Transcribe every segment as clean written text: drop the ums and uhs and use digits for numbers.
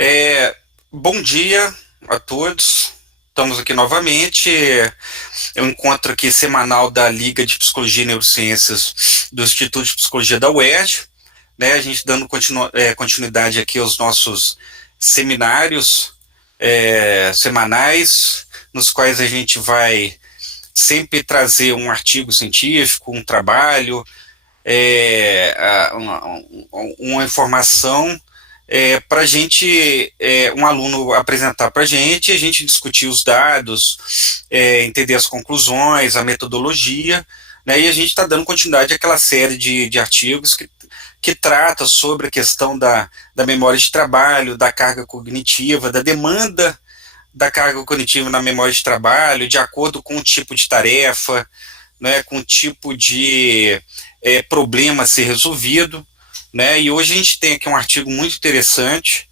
É, Bom dia a todos. Estamos aqui novamente. É um encontro aqui semanal da Liga de Psicologia e Neurociências do Instituto de Psicologia da UERJ, né? A gente dando continuidade aqui aos nossos seminários semanais, nos quais a gente vai sempre trazer um artigo científico, um trabalho, uma informação para a gente, um aluno apresentar para a gente discutir os dados, entender as conclusões, a metodologia, né, e a gente está dando continuidade àquela série de artigos que trata sobre a questão da memória de trabalho, da carga cognitiva, da demanda da carga cognitiva na memória de trabalho, de acordo com o tipo de tarefa, né, com o tipo de problema a ser resolvido, né, e hoje a gente tem aqui um artigo muito interessante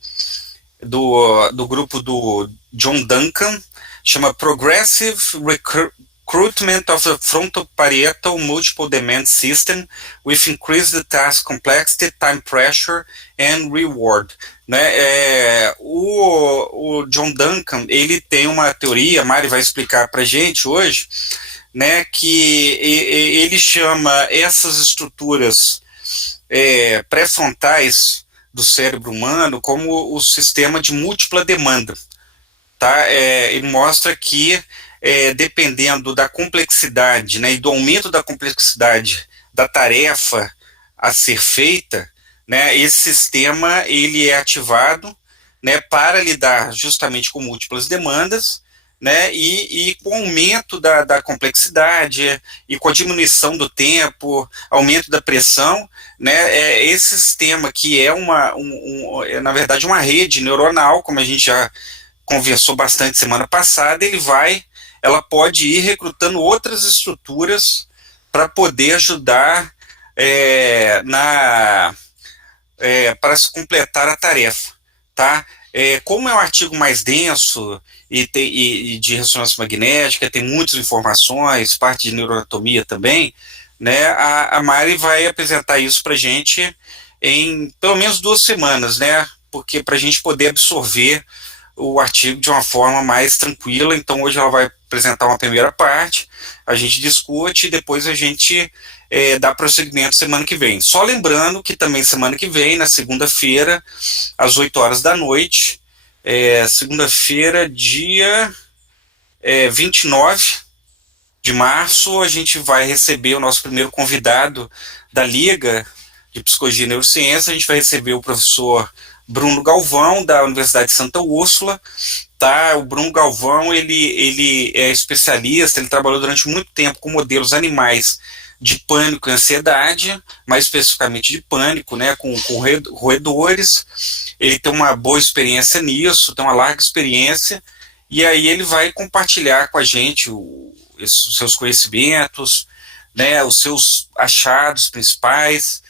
do grupo do John Duncan, chama Progressive Recruitment of the Frontoparietal Multiple Demand System with Increased Task Complexity, Time Pressure and Reward. Né? O John Duncan, ele tem uma teoria, a Mari vai explicar para a gente hoje, né, que ele chama essas estruturas pré-frontais do cérebro humano como o sistema de múltipla demanda. Tá? Ele mostra que, dependendo da complexidade, né, e do aumento da complexidade da tarefa a ser feita, né, esse sistema ele é ativado, né, para lidar justamente com múltiplas demandas, né, e com o aumento da complexidade e com a diminuição do tempo, aumento da pressão, né, esse sistema que é na verdade uma rede neuronal, como a gente já conversou bastante semana passada, ela pode ir recrutando outras estruturas para poder ajudar para se completar a tarefa, tá? Como é um artigo mais denso e de ressonância magnética, tem muitas informações, parte de neuroanatomia também, né? A Mari vai apresentar isso para a gente em pelo menos 2 semanas, né? Porque para a gente poder absorver o artigo de uma forma mais tranquila. Então, hoje ela vai apresentar uma primeira parte, a gente discute e depois a gente dá prosseguimento semana que vem. Só lembrando que também semana que vem, na segunda-feira, às 8 horas da noite, segunda-feira, dia 29 de março, a gente vai receber o nosso primeiro convidado da Liga de Psicologia e Neurociência. A gente vai receber o professor Bruno Galvão, da Universidade de Santa Úrsula. Tá? O Bruno Galvão, ele é especialista, ele trabalhou durante muito tempo com modelos animais de pânico e ansiedade, mais especificamente de pânico, né, com roedores. Ele tem uma boa experiência nisso, tem uma larga experiência, e aí ele vai compartilhar com a gente os seus conhecimentos, né, os seus achados principais,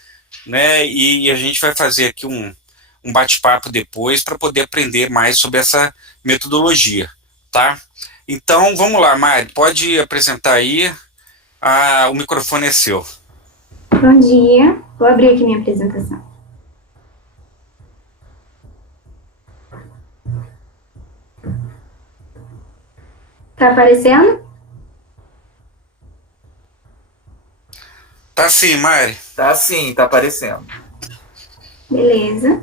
né, e a gente vai fazer aqui um bate-papo depois para poder aprender mais sobre essa metodologia, tá? Então, vamos lá, Mari, pode apresentar aí, o microfone é seu. Bom dia, vou abrir aqui minha apresentação. Tá aparecendo? Tá sim, Mari. Tá sim, tá aparecendo. Beleza.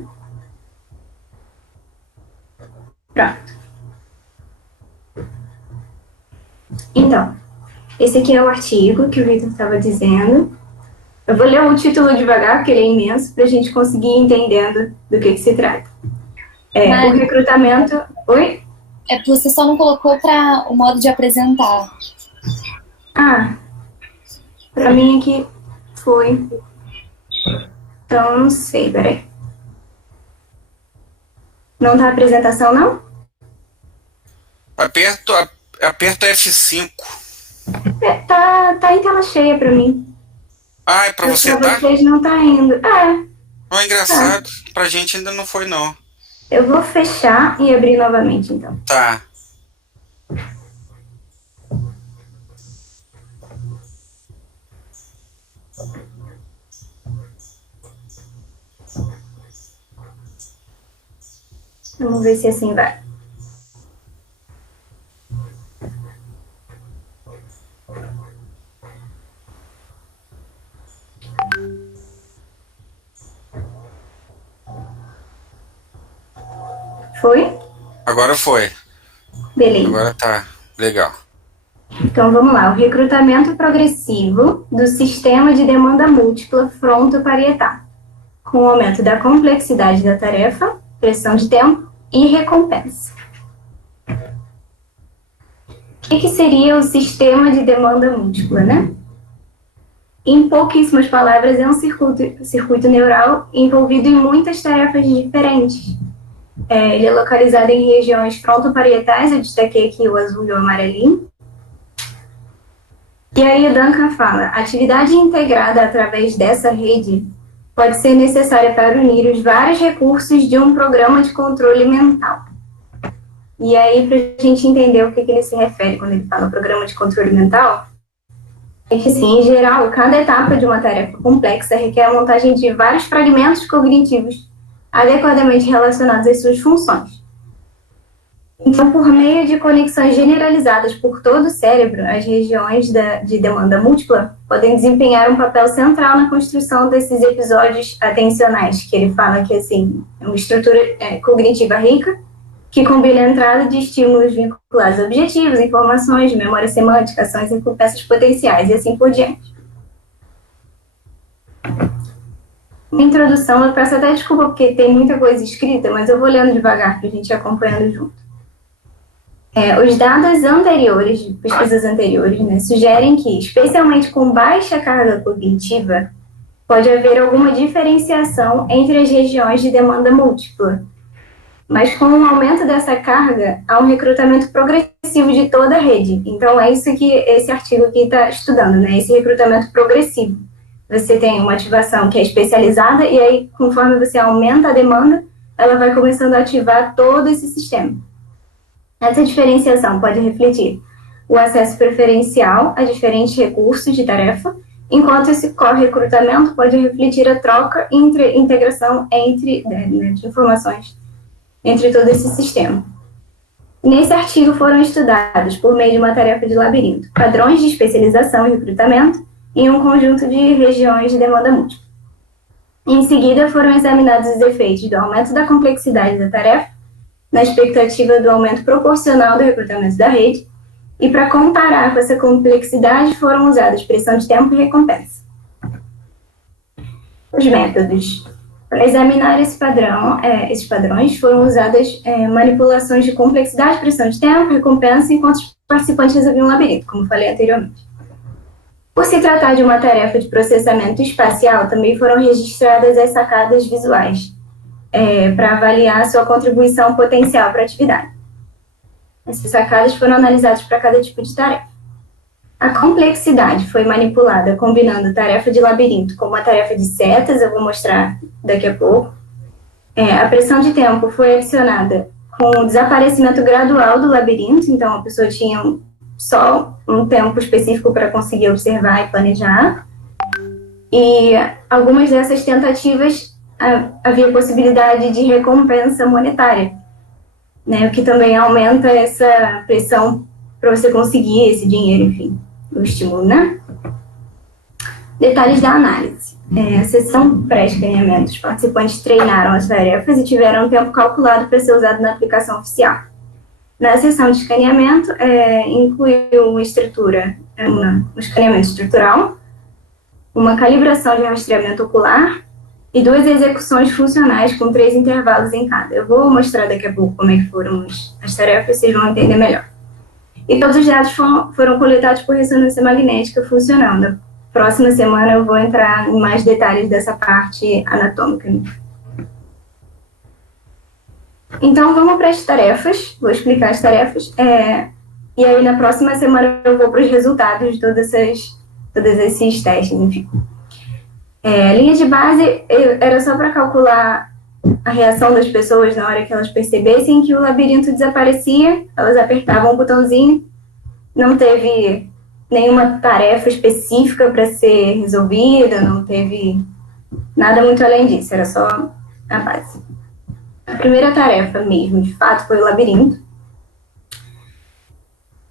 Pronto. Então, esse aqui é o artigo que o Vitor estava dizendo. Eu vou ler o título devagar, porque ele é imenso, para a gente conseguir ir entendendo do que se trata. O recrutamento. Oi? É porque você só não colocou para o modo de apresentar. Ah, para mim aqui foi. Então, não sei, peraí. Não tá a apresentação, não? Aperta F5. Tá em tela cheia para mim. Ah, é pra Mas você, para tá? vocês não tá indo. Não é Tá. engraçado. Pra gente ainda não foi, não. Eu vou fechar e abrir novamente, então. Tá. Vamos ver se assim vai. Foi? Agora foi. Beleza. Agora tá legal. Então, vamos lá. O recrutamento progressivo do sistema de demanda múltipla frontoparietal, com o aumento da complexidade da tarefa, pressão de tempo e recompensa. O que seria o sistema de demanda múltipla, né? Em pouquíssimas palavras, é um circuito neural envolvido em muitas tarefas diferentes. Ele é localizado em regiões frontoparietais, eu destaquei aqui o azul e o amarelinho. E aí o Duncan fala, a atividade integrada através dessa rede pode ser necessária para unir os vários recursos de um programa de controle mental. E aí, para a gente entender o que ele se refere quando ele fala programa de controle mental, é que, assim, em geral, cada etapa de uma tarefa complexa requer a montagem de vários fragmentos cognitivos adequadamente relacionados às suas funções. Então, por meio de conexões generalizadas por todo o cérebro, as regiões de demanda múltipla podem desempenhar um papel central na construção desses episódios atencionais, que ele fala que, assim, é uma estrutura cognitiva rica, que combina a entrada de estímulos vinculados a objetivos, informações, de memória semântica, ações e recompensas potenciais, e assim por diante. Na introdução, eu peço até desculpa porque tem muita coisa escrita, mas eu vou lendo devagar para a gente ir acompanhando junto. Os dados anteriores, de pesquisas anteriores, né, sugerem que, especialmente com baixa carga cognitiva, pode haver alguma diferenciação entre as regiões de demanda múltipla. Mas com o aumento dessa carga, há um recrutamento progressivo de toda a rede. Então, é isso que esse artigo aqui está estudando, né? Esse recrutamento progressivo. Você tem uma ativação que é especializada e aí, conforme você aumenta a demanda, ela vai começando a ativar todo esse sistema. Essa diferenciação pode refletir o acesso preferencial a diferentes recursos de tarefa, enquanto esse recrutamento pode refletir a troca e integração de informações entre todo esse sistema. Nesse artigo foram estudados, por meio de uma tarefa de labirinto, padrões de especialização e recrutamento em um conjunto de regiões de demanda múltipla. Em seguida, foram examinados os efeitos do aumento da complexidade da tarefa, na expectativa do aumento proporcional do recrutamento da rede, e para comparar com essa complexidade foram usadas pressão de tempo e recompensa. Os métodos. Para examinar esses padrões, foram usadas manipulações de complexidade, pressão de tempo, recompensa, enquanto os participantes resolviam um labirinto, como falei anteriormente. Por se tratar de uma tarefa de processamento espacial, também foram registradas as sacadas visuais, para avaliar a sua contribuição potencial para a atividade. Essas sacadas foram analisadas para cada tipo de tarefa. A complexidade foi manipulada combinando tarefa de labirinto com uma tarefa de setas, eu vou mostrar daqui a pouco. A pressão de tempo foi adicionada com o desaparecimento gradual do labirinto, então a pessoa tinha só um tempo específico para conseguir observar e planejar. E algumas dessas tentativas havia possibilidade de recompensa monetária, né, o que também aumenta essa pressão para você conseguir esse dinheiro, enfim, o estímulo, né? Detalhes da análise. A sessão pré-escaneamento, os participantes treinaram as tarefas e tiveram um tempo calculado para ser usado na aplicação oficial. Na sessão de escaneamento, incluiu uma estrutura, um escaneamento estrutural, uma calibração de rastreamento ocular e 2 execuções funcionais com 3 intervalos em cada. Eu vou mostrar daqui a pouco como é que foram as tarefas, vocês vão entender melhor. E todos os dados foram coletados por ressonância magnética funcional. Na próxima semana eu vou entrar em mais detalhes dessa parte anatômica. Então, vamos para as tarefas, vou explicar as tarefas, e aí na próxima semana eu vou para os resultados de todos esses testes, enfim. A linha de base era só para calcular a reação das pessoas na hora que elas percebessem que o labirinto desaparecia, elas apertavam o botãozinho, não teve nenhuma tarefa específica para ser resolvida, não teve nada muito além disso, era só a base. primeira tarefa mesmo, de fato, foi o labirinto.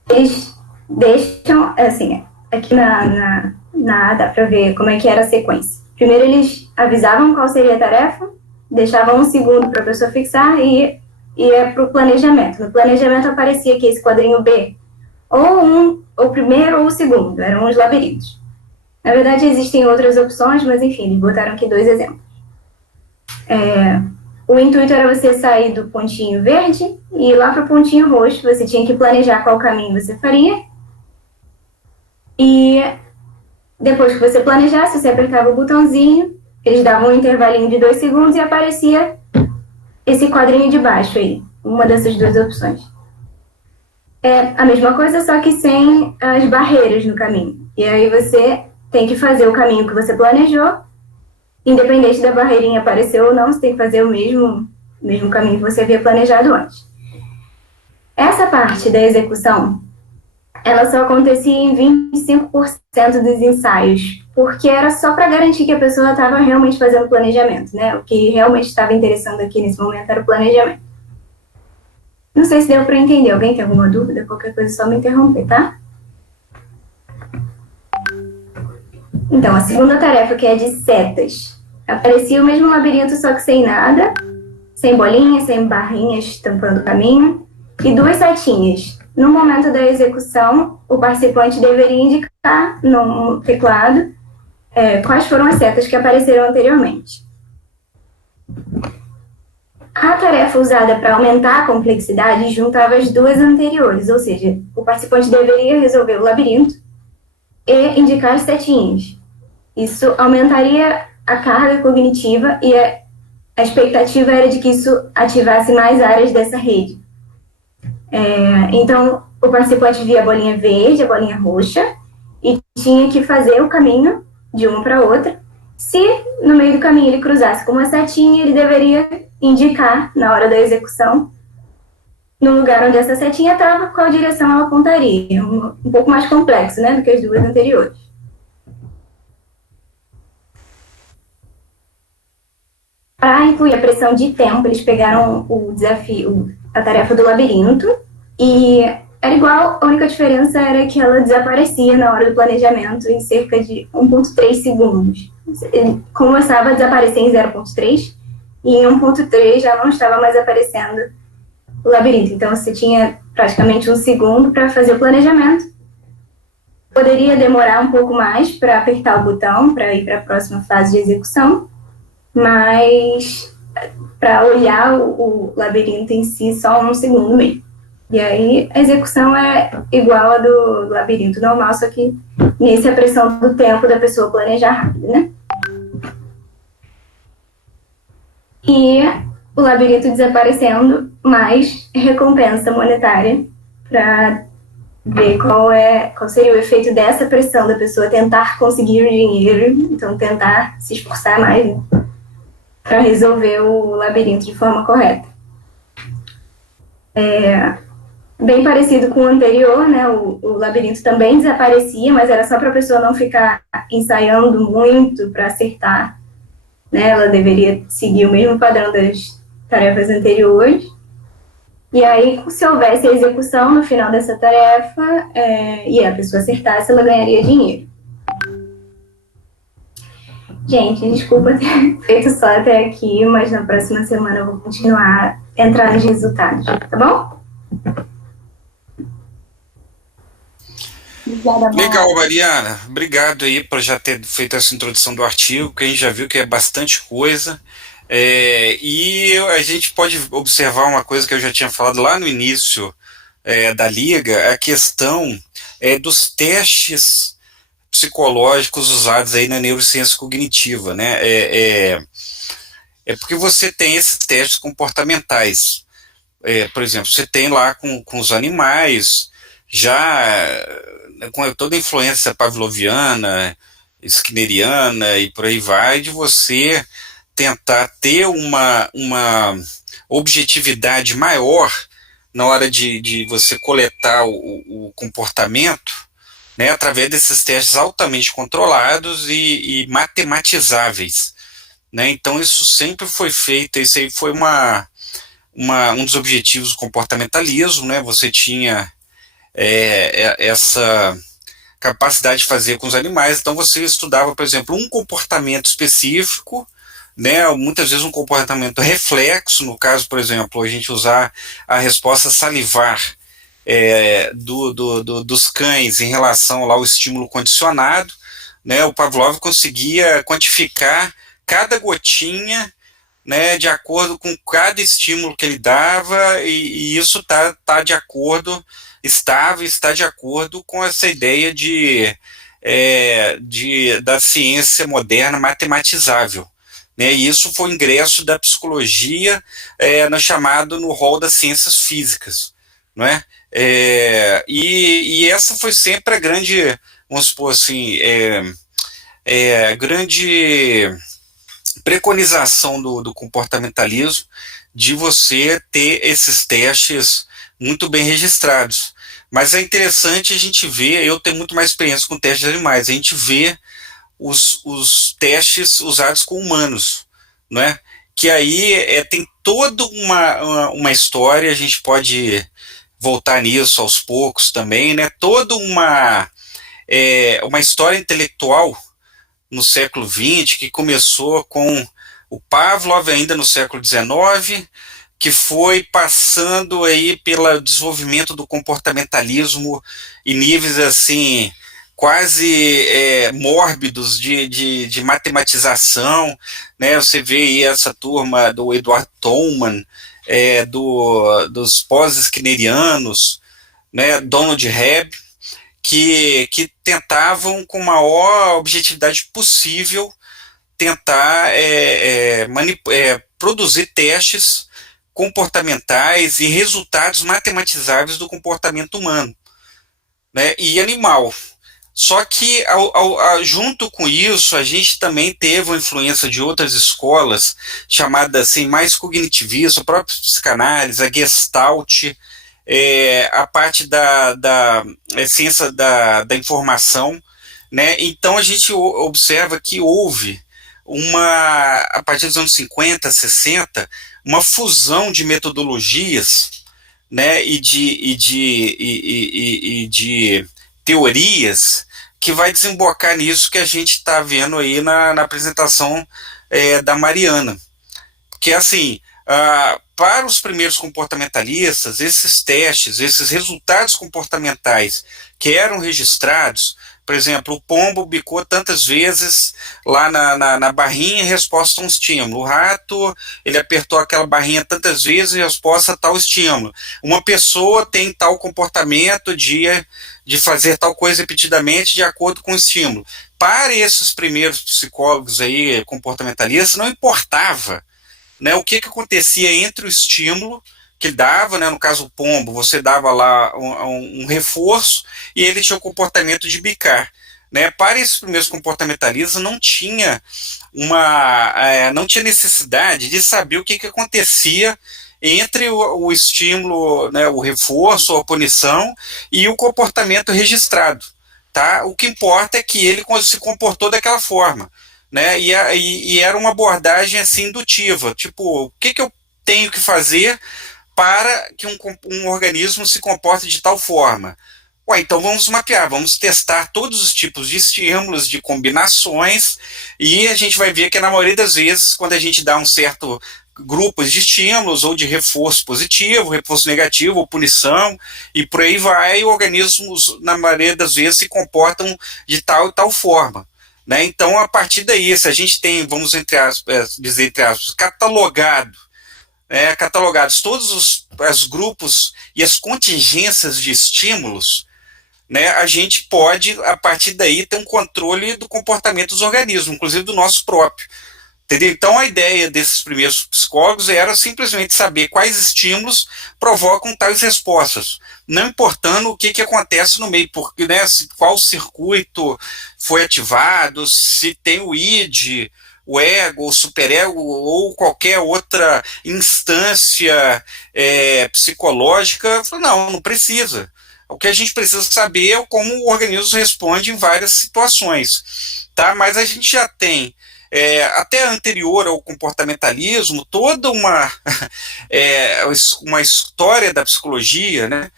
Eles deixam, assim, aqui na dá para ver como é que era a sequência. Primeiro eles avisavam qual seria a tarefa, deixavam um segundo para a pessoa fixar e ia para o planejamento. No planejamento aparecia aqui esse quadrinho B, ou o primeiro ou o segundo, eram os labirintos. Na verdade existem outras opções, mas enfim, eles botaram aqui 2 exemplos. O intuito era você sair do pontinho verde e ir lá para o pontinho roxo. Você tinha que planejar qual caminho você faria. E depois que você planejasse, você apertava o botãozinho, eles davam um intervalinho de 2 segundos e aparecia esse quadrinho de baixo aí, uma dessas 2 opções. É a mesma coisa, só que sem as barreiras no caminho. E aí você tem que fazer o caminho que você planejou, independente da barreirinha aparecer ou não, você tem que fazer o mesmo caminho que você havia planejado antes. Essa parte da execução, ela só acontecia em 25% dos ensaios, porque era só para garantir que a pessoa estava realmente fazendo planejamento, né? O que realmente estava interessando aqui nesse momento era o planejamento. Não sei se deu para entender. Alguém tem alguma dúvida? Qualquer coisa é só me interromper, tá? Então, a segunda tarefa, que é de setas. Aparecia o mesmo labirinto, só que sem nada, sem bolinhas, sem barrinhas tampando o caminho, e 2 setinhas. No momento da execução, o participante deveria indicar no teclado quais foram as setas que apareceram anteriormente. A tarefa usada para aumentar a complexidade juntava as 2 anteriores, ou seja, o participante deveria resolver o labirinto e indicar as setinhas. Isso aumentaria a carga cognitiva e a expectativa era de que isso ativasse mais áreas dessa rede. Então, o participante via a bolinha verde, a bolinha roxa, e tinha que fazer o caminho de uma para outra. Se no meio do caminho ele cruzasse com uma setinha, ele deveria indicar, na hora da execução, no lugar onde essa setinha estava, qual direção ela apontaria. Um pouco mais complexo, né, do que as 2 anteriores. Para incluir a pressão de tempo, eles pegaram o desafio, a tarefa do labirinto, e era igual, a única diferença era que ela desaparecia na hora do planejamento em cerca de 1,3 segundos. Ele começava a desaparecer em 0,3 e em 1,3 já não estava mais aparecendo o labirinto. Então você tinha praticamente 1 segundo para fazer o planejamento. Poderia demorar um pouco mais para apertar o botão para ir para a próxima fase de execução, mas para olhar o labirinto em si, só 1 segundo mesmo. E aí a execução é igual a do labirinto normal, só que nesse a pressão do tempo da pessoa planejar rápido, né? E o labirinto desaparecendo, mais recompensa monetária para ver qual seria o efeito dessa pressão da pessoa tentar conseguir o dinheiro, então tentar se esforçar mais para resolver o labirinto de forma correta. Bem parecido com o anterior, né? O labirinto também desaparecia, mas era só para a pessoa não ficar ensaiando muito para acertar, né? Ela deveria seguir o mesmo padrão das tarefas anteriores. E aí, se houvesse a execução no final dessa tarefa e a pessoa acertasse, ela ganharia dinheiro. Gente, desculpa ter feito só até aqui, mas na próxima semana eu vou continuar a entrar nos resultados, tá bom? Obrigada, Legal, Mariana. Obrigado aí por já ter feito essa introdução do artigo, que a gente já viu que é bastante coisa. E a gente pode observar uma coisa que eu já tinha falado lá no início da Liga, a questão dos testes psicológicos usados aí na neurociência cognitiva, né? Porque você tem esses testes comportamentais. Por exemplo, você tem lá com os animais, já com toda a influência pavloviana, skinneriana e por aí vai, de você tentar ter uma objetividade maior na hora de você coletar o comportamento, né, através desses testes altamente controlados e matematizáveis, né? Então isso sempre foi feito, isso aí foi um dos objetivos do comportamentalismo, né? Você tinha essa capacidade de fazer com os animais, então você estudava, por exemplo, um comportamento específico, né, muitas vezes um comportamento reflexo, no caso, por exemplo, a gente usar a resposta salivar dos cães em relação lá ao estímulo condicionado, né, o Pavlov conseguia quantificar cada gotinha, né, de acordo com cada estímulo que ele dava, e isso está de acordo com essa ideia da ciência moderna matematizável. Né, e isso foi o ingresso da psicologia no rol das ciências físicas. Não é? E essa foi sempre a grande, vamos supor assim, a grande preconização do comportamentalismo, de você ter esses testes muito bem registrados. Mas é interessante a gente ver, eu tenho muito mais experiência com testes de animais, a gente vê os testes usados com humanos, não é? Que aí tem toda uma história, a gente pode voltar nisso aos poucos também, né? Toda uma história intelectual no século XX, que começou com o Pavlov ainda no século XIX, que foi passando aí pelo desenvolvimento do comportamentalismo em níveis assim quase mórbidos de matematização, né? Você vê aí essa turma do Edward Tolman, dos pós-skinnerianos, né? Donald Hebb, que tentavam, com a maior objetividade possível, tentar produzir testes comportamentais e resultados matematizáveis do comportamento humano, né, e animal. Só que, junto com isso, a gente também teve a influência de outras escolas, chamadas assim, mais cognitivistas, a própria psicanálise, a Gestalt, a parte da ciência da informação, né? Então a gente observa que houve a partir dos anos 50, 60, uma fusão de metodologias, né, e de teorias que vai desembocar nisso que a gente está vendo aí na apresentação da Mariana. Porque, assim, para os primeiros comportamentalistas, esses testes, esses resultados comportamentais que eram registrados, por exemplo, o pombo bicou tantas vezes lá na barrinha em resposta a um estímulo. O rato, ele apertou aquela barrinha tantas vezes em resposta a tal estímulo. Uma pessoa tem tal comportamento de fazer tal coisa repetidamente de acordo com o estímulo. Para esses primeiros psicólogos aí, comportamentalistas, não importava, né, o que acontecia entre o estímulo que dava, né, no caso o pombo, você dava lá um reforço e ele tinha o comportamento de bicar. Né? Para esses primeiros comportamentalistas não tinha necessidade de saber o que acontecia entre o estímulo, né, o reforço, a punição e o comportamento registrado. Tá? O que importa é que ele se comportou daquela forma. Né? E era uma abordagem assim indutiva, tipo, o que eu tenho que fazer para que um organismo se comporte de tal forma? Então vamos mapear, vamos testar todos os tipos de estímulos, de combinações, e a gente vai ver que na maioria das vezes, quando a gente dá um certo grupos de estímulos, ou de reforço positivo, reforço negativo, ou punição, e por aí vai, organismos, na maioria das vezes, se comportam de tal e tal forma. Né? Então, a partir daí, se a gente tem, vamos dizer entre aspas, catalogados todos os grupos e as contingências de estímulos, né, a gente pode, a partir daí, ter um controle do comportamento dos organismos, inclusive do nosso próprio. Entendeu? Então, a ideia desses primeiros psicólogos era simplesmente saber quais estímulos provocam tais respostas, não importando o que acontece no meio, porque, né, qual circuito foi ativado, se tem o id, o ego, o superego ou qualquer outra instância psicológica. Não precisa. O que a gente precisa saber é como o organismo responde em várias situações. Tá? Mas a gente já tem até anterior ao comportamentalismo, toda uma história da psicologia, né,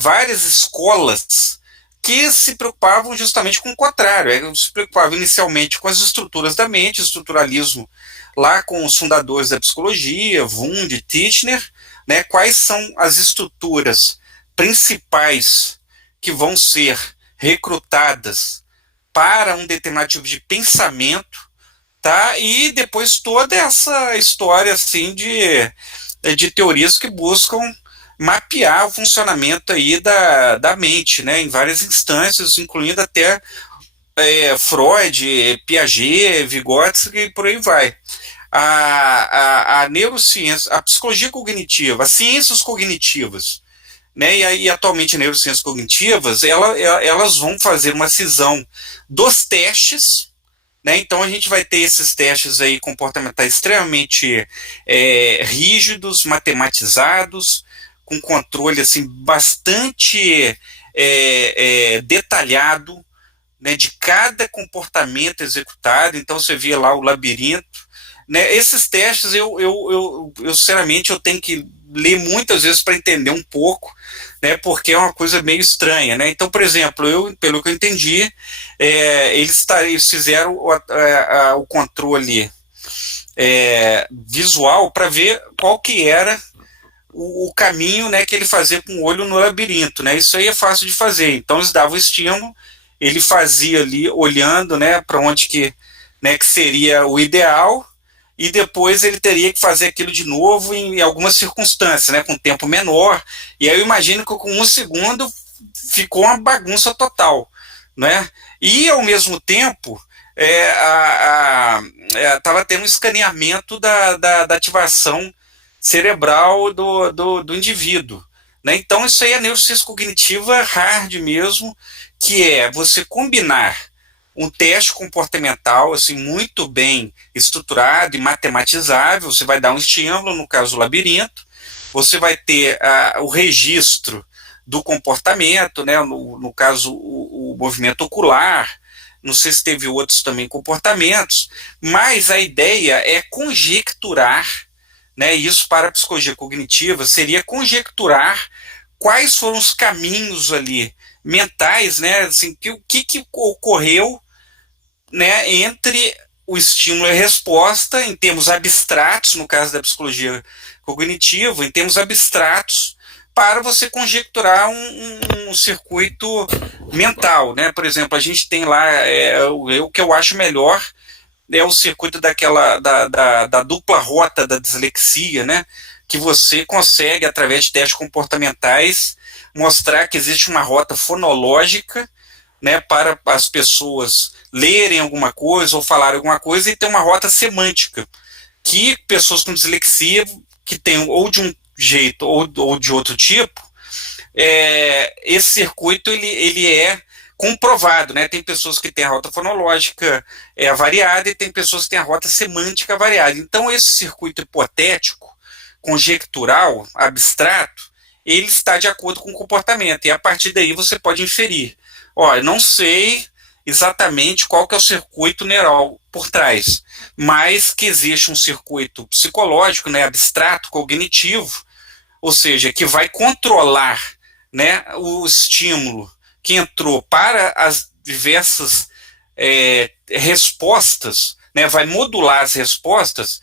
várias escolas que se preocupavam justamente com o contrário, se preocupavam inicialmente com as estruturas da mente, estruturalismo lá com os fundadores da psicologia, Wundt, Titchener, né, quais são as estruturas principais que vão ser recrutadas para um determinado tipo de pensamento, tá? E depois toda essa história assim de teorias que buscam mapear o funcionamento aí da mente, né, em várias instâncias, incluindo até Freud, Piaget, Vygotsky e por aí vai. A neurociência, a psicologia cognitiva, as ciências cognitivas, né, e atualmente neurociências cognitivas, elas vão fazer uma cisão dos testes, né, então a gente vai ter esses testes aí comportamentais extremamente rígidos, matematizados, com controle assim, bastante detalhado, né, de cada comportamento executado. Então você vê lá o labirinto, né, esses testes eu sinceramente eu tenho que ler muitas vezes para entender um pouco, né, porque é uma coisa meio estranha, né? Então, por exemplo, pelo que eu entendi, eles fizeram o controle visual para ver qual que era o caminho, né, que ele fazia com o olho no labirinto, né? Isso aí é fácil de fazer. Então eles davam estímulo, ele fazia ali olhando, né, para onde que seria o ideal, e depois ele teria que fazer aquilo de novo em algumas circunstâncias, né, com tempo menor. E aí eu imagino que com 1 segundo ficou uma bagunça total, né? E ao mesmo tempo estava tendo um escaneamento da ativação cerebral do indivíduo, né? Então isso aí é neurociência cognitiva hard mesmo, que é você combinar um teste comportamental assim, muito bem estruturado e matematizável. Você vai dar um estímulo, no caso o labirinto, você vai ter o registro do comportamento, né? No caso o movimento ocular, não sei se teve outros também comportamentos, mas a ideia é conjecturar, né, isso para a psicologia cognitiva seria conjecturar quais foram os caminhos ali mentais, né, assim, o que ocorreu, né, entre o estímulo e a resposta, em termos abstratos, no caso da psicologia cognitiva, em termos abstratos, para você conjecturar um circuito mental, né? Por exemplo, a gente tem lá o que eu acho melhor é o circuito da dupla rota da dislexia, né? Que você consegue, através de testes comportamentais, mostrar que existe uma rota fonológica, né, para as pessoas lerem alguma coisa ou falarem alguma coisa, e ter uma rota semântica, que pessoas com dislexia, que tem ou de um jeito ou de outro tipo, esse circuito ele é comprovado, né? Tem pessoas que têm a rota fonológica variada e tem pessoas que têm a rota semântica variada. Então esse circuito hipotético, conjectural, abstrato, ele está de acordo com o comportamento, e a partir daí você pode inferir. Eu não sei exatamente qual que é o circuito neural por trás, mas que existe um circuito psicológico, né, abstrato, cognitivo, ou seja, que vai controlar, né, o estímulo que entrou para as diversas respostas, né, vai modular as respostas.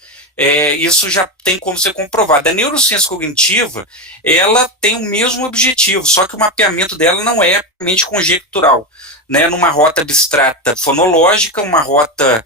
Isso já tem como ser comprovado. A neurociência cognitiva, ela tem o mesmo objetivo, só que o mapeamento dela não é mente conjectural, né, numa rota abstrata fonológica, uma rota,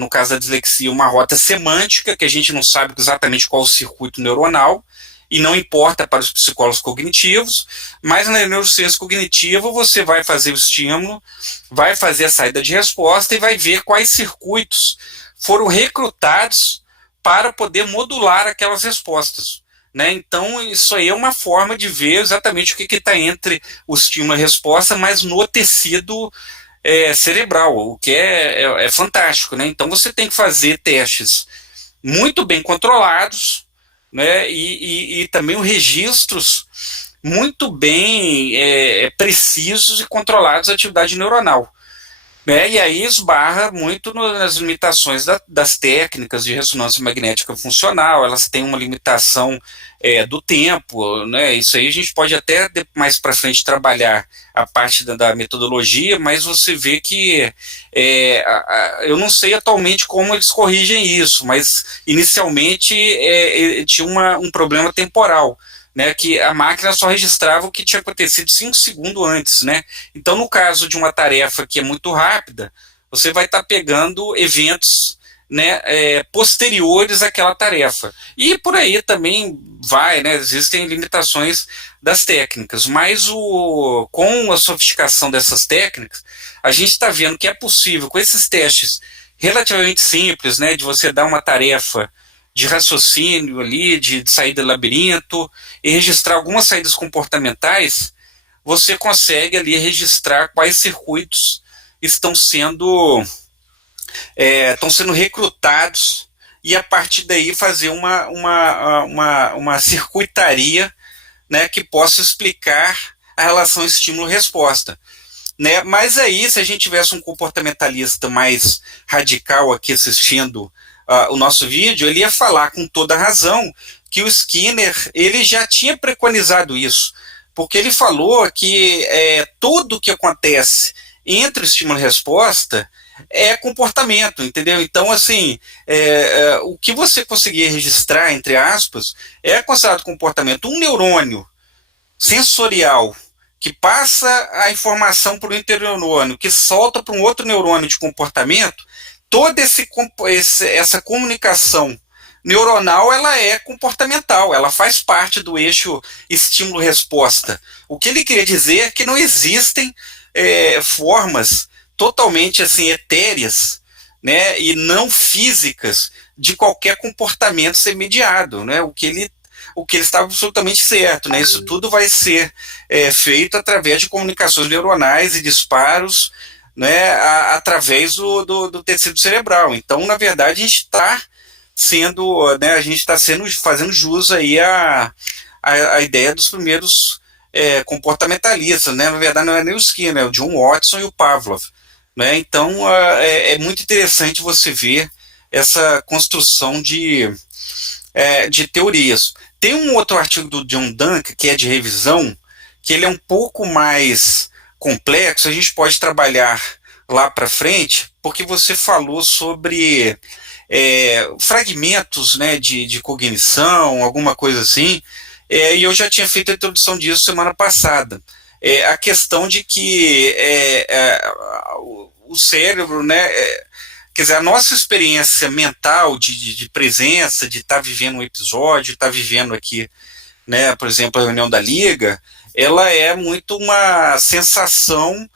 no caso da dislexia, uma rota semântica, que a gente não sabe exatamente qual o circuito neuronal, e não importa para os psicólogos cognitivos, mas na neurociência cognitiva você vai fazer o estímulo, vai fazer a saída de resposta e vai ver quais circuitos foram recrutados para poder modular aquelas respostas, né? Então isso aí é uma forma de ver exatamente o que está entre o estímulo e a resposta, mas no tecido cerebral, o que é fantástico, né? Então você tem que fazer testes muito bem controlados, né, e também registros muito bem precisos e controlados da atividade neuronal. né? E aí esbarra muito nas limitações das técnicas de ressonância magnética funcional, elas têm uma limitação do tempo, né? Isso aí a gente pode até mais para frente trabalhar a parte da metodologia, mas você vê que eu não sei atualmente como eles corrigem isso, mas inicialmente tinha um problema temporal, né, que a máquina só registrava o que tinha acontecido 5 segundos antes, né? Então, no caso de uma tarefa que é muito rápida, você vai estar pegando eventos, né, posteriores àquela tarefa. E por aí também vai, né? Existem limitações das técnicas, mas com a sofisticação dessas técnicas, a gente está vendo que é possível, com esses testes relativamente simples, né, de você dar uma tarefa de raciocínio ali, de saída do labirinto, e registrar algumas saídas comportamentais, você consegue ali registrar quais circuitos estão sendo recrutados e a partir daí fazer uma circuitaria, né, que possa explicar a relação estímulo-resposta. Né? Mas aí, se a gente tivesse um comportamentalista mais radical aqui assistindo o nosso vídeo, ele ia falar com toda razão que o Skinner ele já tinha preconizado isso, porque ele falou que tudo que acontece entre o estímulo e resposta é comportamento, entendeu? Então, assim, o que você conseguir registrar, entre aspas, é considerado comportamento. Um neurônio sensorial que passa a informação para o interneurônio, que solta para um outro neurônio de comportamento, toda essa comunicação neuronal ela é comportamental, ela faz parte do eixo estímulo-resposta. O que ele queria dizer é que não existem formas totalmente assim etéreas, né, e não físicas de qualquer comportamento ser mediado, né? O que ele estava absolutamente certo, né? Isso tudo vai ser feito através de comunicações neuronais e disparos, né, através do tecido cerebral. Então, na verdade, a gente está fazendo jus aí a ideia dos primeiros comportamentalistas, né? Na verdade, não é nem o Skinner, é o John Watson e o Pavlov, né? Então, é muito interessante você ver essa construção de teorias. Tem um outro artigo do John Duncan, que é de revisão, que ele é um pouco mais complexo, a gente pode trabalhar lá para frente, porque você falou sobre fragmentos, né, de cognição, alguma coisa assim, e eu já tinha feito a introdução disso semana passada. A questão de que o cérebro, né, quer dizer, a nossa experiência mental de presença, de estar vivendo um episódio, estar vivendo aqui, né, por exemplo, a reunião da Liga, ela é muito uma sensação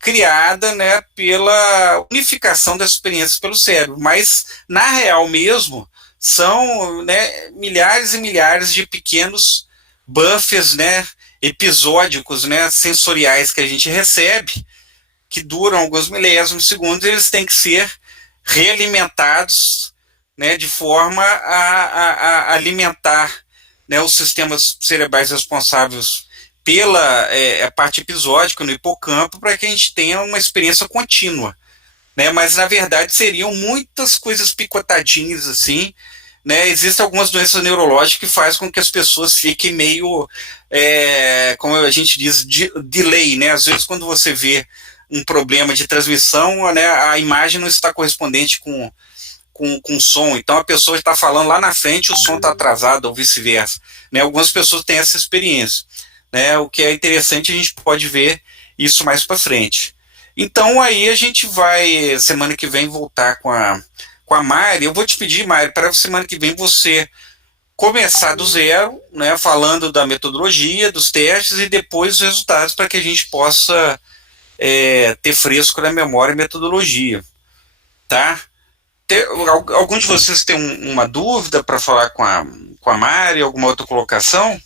criada, né, pela unificação das experiências pelo cérebro, mas na real mesmo são, né, milhares e milhares de pequenos buffers, né, episódicos, né, sensoriais que a gente recebe, que duram alguns milésimos de segundos, eles têm que ser realimentados, né, de forma a alimentar, né, os sistemas cerebrais responsáveis pela a parte episódica no hipocampo, para que a gente tenha uma experiência contínua, né? Mas na verdade seriam muitas coisas picotadinhas assim, né? Existem algumas doenças neurológicas que fazem com que as pessoas fiquem meio, como a gente diz, delay, né? Às vezes quando você vê um problema de transmissão, né, a imagem não está correspondente com som, então a pessoa está falando lá na frente, o som está atrasado ou vice-versa, né? Algumas pessoas têm essa experiência, né? O que é interessante, a gente pode ver isso mais para frente. Então aí a gente vai semana que vem voltar com a Mari. Eu vou te pedir, Mari, para semana que vem você começar do zero, né, falando da metodologia, dos testes e depois os resultados, para que a gente possa ter fresco na memória e metodologia, tá? Algum de vocês tem uma dúvida para falar com a Mari, alguma outra colocação?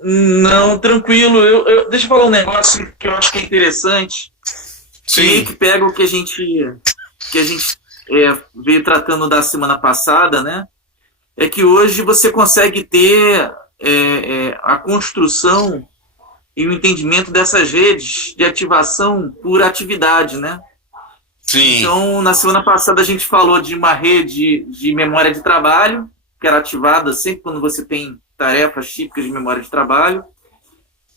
Não, tranquilo. Deixa eu falar um negócio que eu acho que é interessante. Sim. Que pega o que a gente veio tratando da semana passada, né? É que hoje você consegue ter a construção e o entendimento dessas redes de ativação por atividade, né? Sim. Então, na semana passada a gente falou de uma rede de memória de trabalho, que era ativada sempre quando você tem tarefas típicas de memória de trabalho,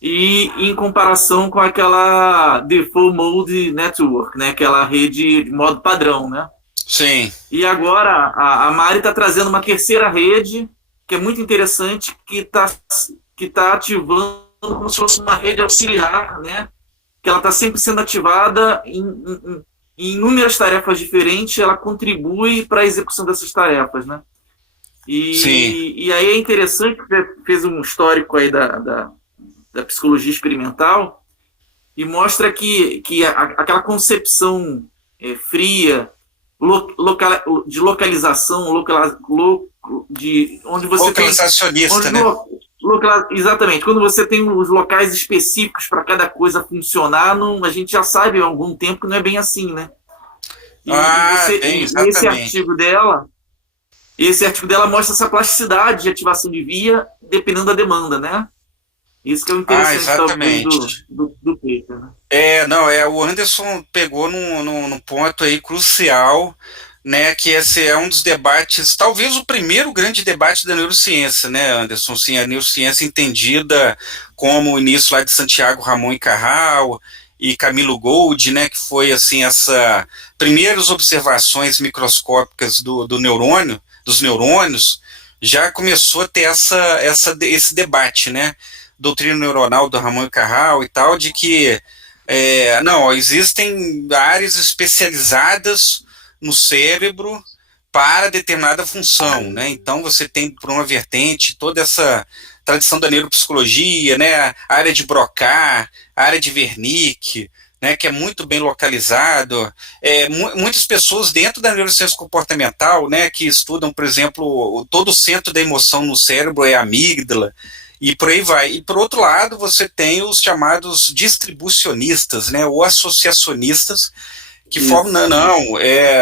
e em comparação com aquela Default Mode Network, né? Aquela rede de modo padrão, né? Sim. E agora a Mari está trazendo uma terceira rede, que é muito interessante, que tá ativando como se fosse uma rede auxiliar, né? Que ela está sempre sendo ativada em inúmeras tarefas diferentes, ela contribui para a execução dessas tarefas, né? E aí é interessante, porque fez um histórico aí da psicologia experimental e mostra que aquela concepção fria, de localização, de onde você localizacionista, né? Exatamente. Quando você tem os locais específicos para cada coisa funcionar, a gente já sabe há algum tempo que não é bem assim, né? Esse artigo dela mostra essa plasticidade de ativação de via dependendo da demanda, né? Isso que é o interessante do paper, né? O Anderson pegou num ponto aí crucial, né, que esse é um dos debates, talvez o primeiro grande debate da neurociência, né, Anderson? Sim, a neurociência entendida como o início lá de Santiago Ramon e Cajal e Camilo Gold, né, que foi assim essa primeiras observações microscópicas do neurônio, dos neurônios, já começou a ter esse debate, né? Doutrina neuronal do Ramon e Cajal e tal, de que existem áreas especializadas no cérebro para determinada função, né? Então você tem, por uma vertente, toda essa tradição da neuropsicologia, né? A área de Broca, a área de Wernicke, né? Que é muito bem localizado. Muitas pessoas dentro da neurociência comportamental, né? Que estudam, por exemplo, todo o centro da emoção no cérebro é a amígdala, e por aí vai. E por outro lado, você tem os chamados distribucionistas, né? Ou associacionistas, que formam,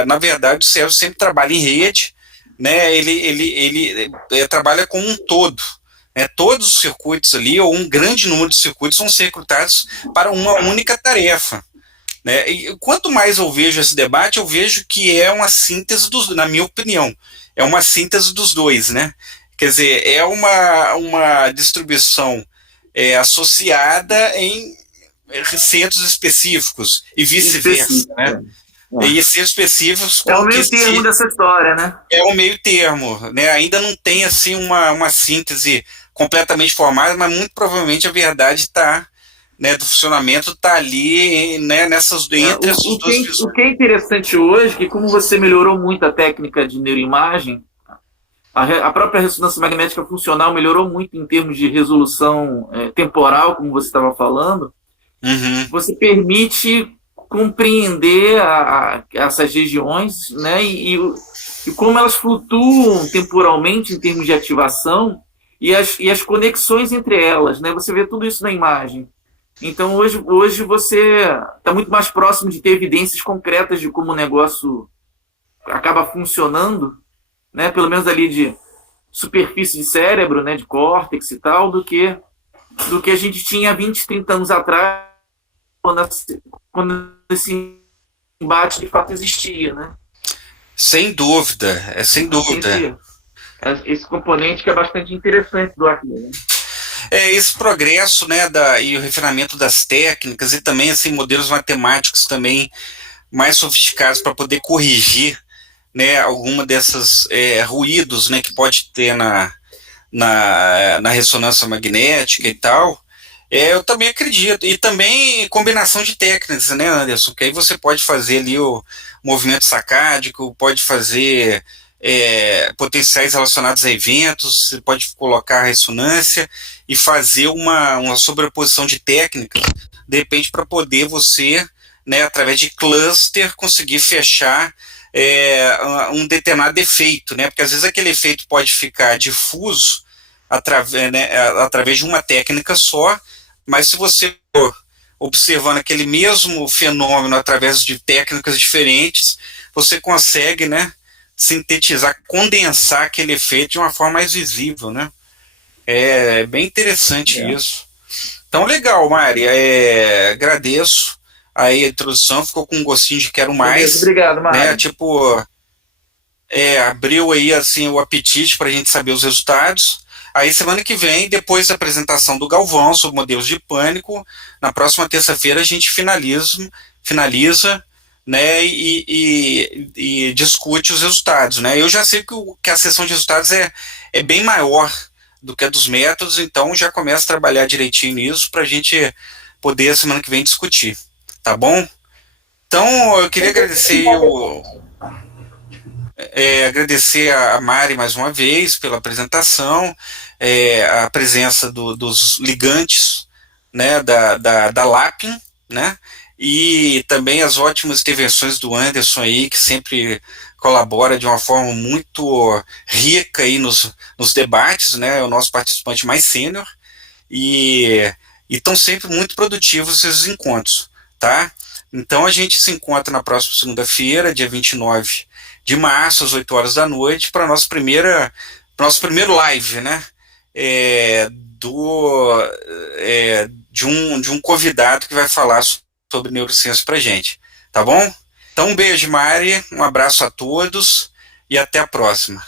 na verdade o cérebro sempre trabalha em rede, né? Ele trabalha como um todo, né? Todos os circuitos ali, ou um grande número de circuitos, vão ser recrutados para uma única tarefa, né? E quanto mais eu vejo esse debate, eu vejo que é uma síntese na minha opinião, é uma síntese dos dois, né? Quer dizer, é uma distribuição associada em centros específicos e vice-versa, né? E centros específicos é o meio termo dessa história, né? É o meio termo, né? Ainda não tem assim uma síntese completamente formada, mas muito provavelmente a verdade está, né, do funcionamento está ali, né, entre essas duas visões. O que é interessante hoje, que como você melhorou muito a técnica de neuroimagem, a própria ressonância magnética funcional melhorou muito em termos de resolução temporal, como você estava falando. Uhum. Você permite compreender essas regiões, né, e como elas flutuam temporalmente em termos de ativação e as conexões entre elas, né? Você vê tudo isso na imagem. Então, hoje você está muito mais próximo de ter evidências concretas de como o negócio acaba funcionando, né? Pelo menos ali de superfície de cérebro, né? De córtex e tal, do que a gente tinha 20, 30 anos atrás, quando esse embate de fato existia, né? Sem dúvida, sem dúvida. Esse componente que é bastante interessante do arquivo, né? Esse progresso, né, e o refinamento das técnicas e também assim, modelos matemáticos também mais sofisticados para poder corrigir, né, alguma dessas ruídos, né, que pode ter na ressonância magnética e tal. Eu também acredito. E também combinação de técnicas, né, Anderson? Que aí você pode fazer ali o movimento sacádico, pode fazer potenciais relacionados a eventos, você pode colocar a ressonância e fazer uma sobreposição de técnicas, de repente, para poder você, né, através de cluster, conseguir fechar um determinado efeito, né? Porque às vezes aquele efeito pode ficar difuso através de uma técnica só, mas se você for observando aquele mesmo fenômeno através de técnicas diferentes, você consegue, né, sintetizar, condensar aquele efeito de uma forma mais visível, né? É bem interessante isso. Então, legal, Mari. Agradeço aí a introdução, ficou com um gostinho de quero Beleza, mais, obrigado, né? Mário. Tipo, abriu aí assim o apetite para a gente saber os resultados. Aí semana que vem, depois da apresentação do Galvão sobre modelos de pânico, na próxima terça-feira a gente finaliza, né, e discute os resultados, né? Eu já sei que a sessão de resultados é bem maior do que a dos métodos, então já começo a trabalhar direitinho nisso para a gente poder semana que vem discutir, tá bom? Então eu queria agradecer a Mari mais uma vez pela apresentação, a presença dos ligantes, né, da Lapin, né, e também as ótimas intervenções do Anderson aí, que sempre colabora de uma forma muito rica aí nos debates, né, é o nosso participante mais sênior, e estão sempre muito produtivos esses encontros, tá? Então a gente se encontra na próxima segunda-feira, dia 29 de março, às 8 horas da noite, para nosso primeiro live, né? De um convidado que vai falar sobre neurociência para gente, tá bom? Então um beijo, Mari, um abraço a todos e até a próxima.